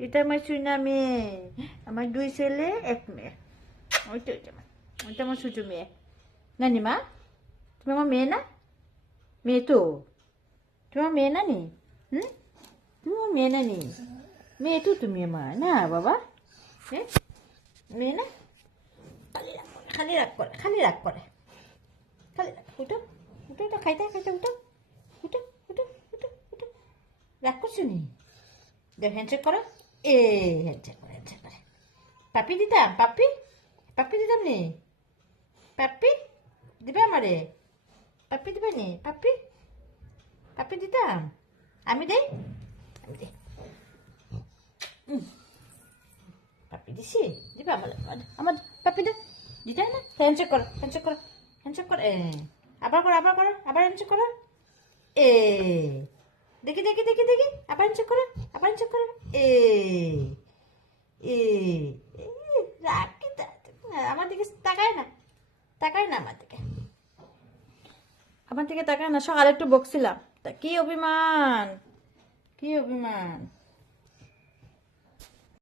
এটা আমার সুনা মেয়ে, আমার 2 ছেলে 1 মেয়ে। ওইটা ওইটা আমার ছোট মেয়ে। নানি মা, তুমি আমার মেয়ে না? মেয়ে তো, তোমার মেয়ে না নি? হুম, তুমি আমার মেয়ে না নি? মেয়ে তো তুমি আমার না বাবা? হ্যাঁ, মেয়ে না? খালি রাগ করে, খালি রাগ করে, খালি রাগ করে। উঠো, উঠো, উঠো, খাইতে খাইতে উঠো, উঠো, উঠো, উঠো, উঠো। রাগ করছো নি? দেখ হ্যান্ডশেক করো। এ হ্যান্ডশেক করে, হ্যান্ডশেক করে। পাপি দিতাম, পাপি, পাপি দিতাম নি? পাপি দিবে আমারে? পাপি দিবে নি? পাপি, পাপি দিতাম? আমি দেই, আমি দেই। পাপি দিছি, দিবে আমার, আমার পাপি দে। দিতে হয় না? হ্যান্ডশেক করো, হ্যান্ডশেক করো, হ্যান্ডশেক করো। আবার করো, আবার করো, আবার হ্যান্ডশেক করো। এ দেখি দেখি দেখি দেখি, আবার হ্যান্ডশেক করো, আবার হ্যান্ডশেক করো। এ এ এ, রাগ কি আমার দিকে তাকায় না, তাকায় না আমার দিকে, আমার দিকে তাকায় না। সকালে একটু বকছিলাম, তা কি অভিমান, কি অভিমান।